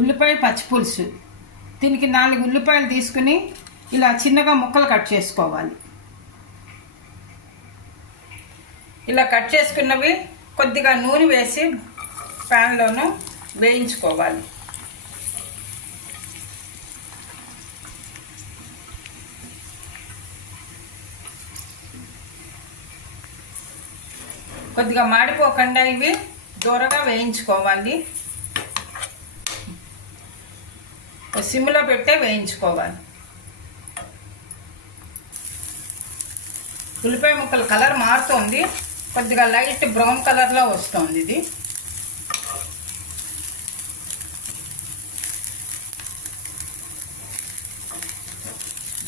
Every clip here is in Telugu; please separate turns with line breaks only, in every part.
ఉల్లిపాయ పచ్చిపులుసు దీనికి నాలుగు ఉల్లిపాయలు తీసుకుని ఇలా చిన్నగా ముక్కలు కట్ చేసుకోవాలి. ఇలా కట్ చేసుకున్నవి కొద్దిగా నూనె వేసి ప్యాన్లోను వేయించుకోవాలి. కొద్దిగా మాడిపోకుండా ఇవి దూరగా వేయించుకోవాలి. సిమ్లో పెట్టే వేయించుకోవాలి. ఉల్లిపాయ ముక్కల కలర్ మారుతుంది. కొద్దిగా లైట్ బ్రౌన్ కలర్లో వస్తుంది ఇది.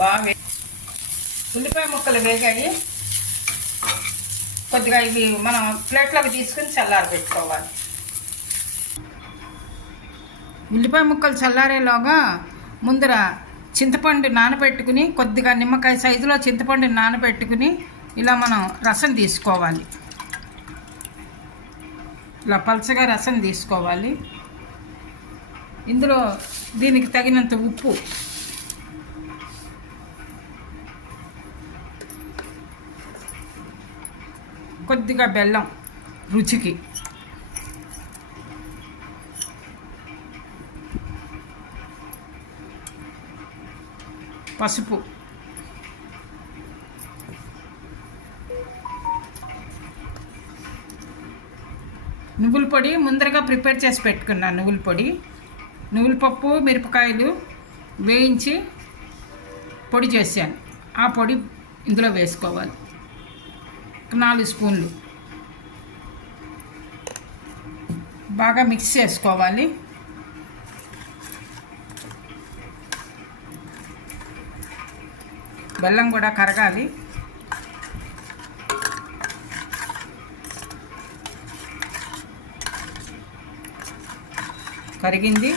బాగా ఉల్లిపాయ ముక్కలు వేగాయి. కొద్దిగా ఇవి మనం ప్లేట్లోకి తీసుకుని చల్లారి పెట్టుకోవాలి ఉల్లిపాయ ముక్కలు చల్లారేలోగా ముందర చింతపండు నానబెట్టుకుని కొద్దిగా నిమ్మకాయ సైజులో చింతపండు నానబెట్టుకుని ఇలా మనం రసం తీసుకోవాలి. ఇలా పలచగా రసం తీసుకోవాలి. ఇందులో దీనికి తగినంత ఉప్పు. కొద్దిగా బెల్లం రుచికి. పసుపు. నువ్వుల పొడి ముందరగా ప్రిపేర్ చేసి పెట్టుకున్నాను నువ్వుల పొడి. నువ్వుల పప్పు మిరపకాయలు వేయించి పొడి చేశాను. ఆ పొడి ఇందులో వేసుకోవాలి. నాలుగు స్పూన్లు. బాగా మిక్స్ చేసుకోవాలి. బెల్లం కూడా కరగాలి. కరిగింది.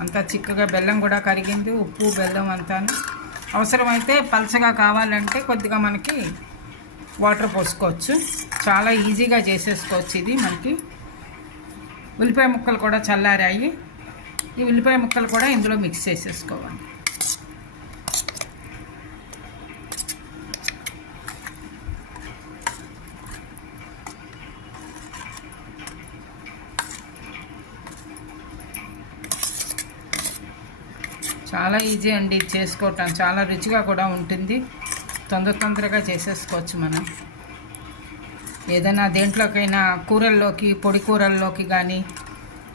అంతా చిక్కగా బెల్లం కూడా కరిగింది. ఉప్పు బెల్లం అంతాను. అవసరమైతే పలసగా కావాలంటే కొద్దిగా మనకి వాటర్ పోసుకోవచ్చు. చాలా ఈజీగా చేసేసుకోవచ్చు ఇది మనకి. ఉల్లిపాయ ముక్కలు కూడా చల్లారాయి. ఈ ఉల్లిపాయ ముక్కలు కూడా ఇందులో మిక్స్ చేసేసుకోవాలి. చాలా ఈజీ అండి చేసుకోవటం. చాలా రుచిగా కూడా ఉంటుంది. తొందర తొందరగా చేసేసుకోవచ్చు మనం. ఏదైనా దేంట్లోకైనా కూరల్లోకి పొడి కూరల్లోకి కానీ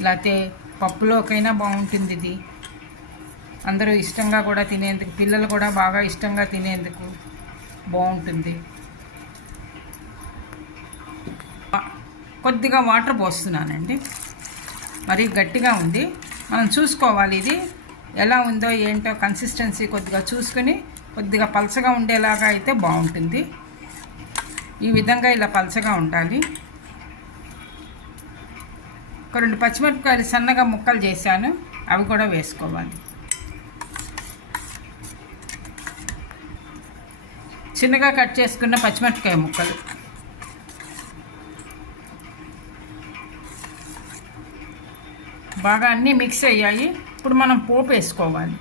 లేకపోతే పప్పులోకైనా బాగుంటుంది ఇది. అందరూ ఇష్టంగా కూడా తినేందుకు పిల్లలు కూడా బాగా ఇష్టంగా తినేందుకు బాగుంటుంది. కొద్దిగా వాటర్ పోస్తున్నానండి. మరీ గట్టిగా ఉంది. మనం చూసుకోవాలి ఇది. ఎలా ఉందో ఏంటో కన్సిస్టెన్సీ కొద్దిగా చూసుకుని కొద్దిగా పలచగా ఉండేలాగా అయితే బాగుంటుంది. ఈ విధంగా ఇలా పలచగా ఉండాలి. ఒక రెండు పచ్చిమిరపకాయలు సన్నగా ముక్కలు చేశాను. అవి కూడా వేసుకోవాలి. చిన్నగా కట్ చేసుకున్న పచ్చిమిరపకాయ ముక్కలు. బాగా అన్నీ మిక్స్ అయ్యాయి. ఇప్పుడు మనం పోపు వేసుకోవాలి.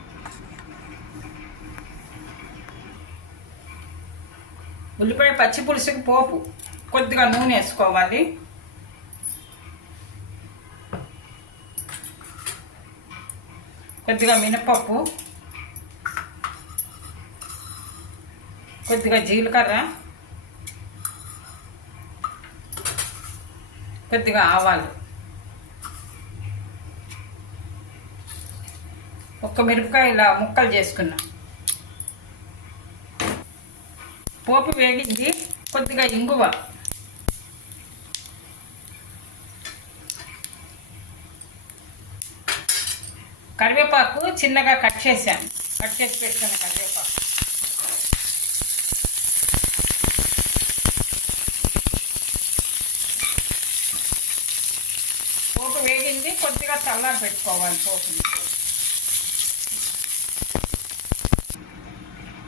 ఉల్లిపాయ పచ్చి పులుసుకి పోపు కొద్దిగా నూనె వేసుకోవాలి. కొద్దిగా మినపప్పు కొద్దిగా జీలకర్ర కొద్దిగా ఆవాలు. ఒక్క మిరపకాయ ఇలా ముక్కలు చేసుకున్నా. పోపు వేగింది కొద్దిగా ఇంగువ. కరివేపాకు చిన్నగా కట్ చేశాను కట్ చేసి పెట్టుకున్న కరివేపాకు. పోపు వేగింది కొద్దిగా చల్లారి పెట్టుకోవాలి పోపుని.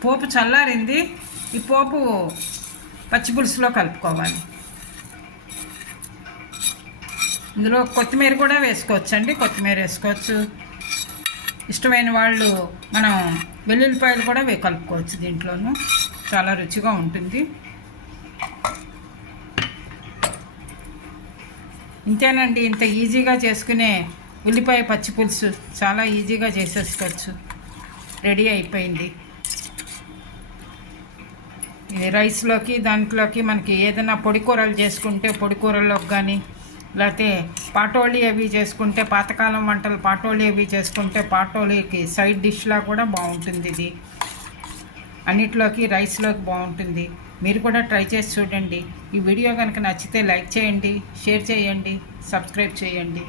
పోపు చల్లారింది. ఈ పోపు పచ్చి పులుసులో కలుపుకోవాలి. ఇందులో కొత్తిమీర కూడా వేసుకోవచ్చు అండి కొత్తిమీర వేసుకోవచ్చు. ఇష్టమైన వాళ్ళు మనం వెల్లుల్లిపాయలు కూడా కలుపుకోవచ్చు దీంట్లోనూ. చాలా రుచిగా ఉంటుంది. ఇంతేనండి ఇంత ఈజీగా చేసుకునే ఉల్లిపాయ పచ్చి పులుసు. చాలా ఈజీగా చేసేసుకోవచ్చు. రెడీ అయిపోయింది. రైస్లోకి దాంట్లోకి మనకి ఏదైనా పొడి కూరలు చేసుకుంటే పొడి కూరలోకి కానీ లేకపోతే పాటోళీ అవి చేసుకుంటే పాతకాలం వంటలు పాటోళీ అవి చేసుకుంటే పాటోళీకి సైడ్ డిష్లా కూడా బాగుంటుంది ఇది. అన్నిట్లోకి రైస్లోకి బాగుంటుంది. మీరు కూడా ట్రై చేసి చూడండి. ఈ వీడియో కనుక నచ్చితే లైక్ చేయండి షేర్ చేయండి సబ్స్క్రైబ్ చేయండి.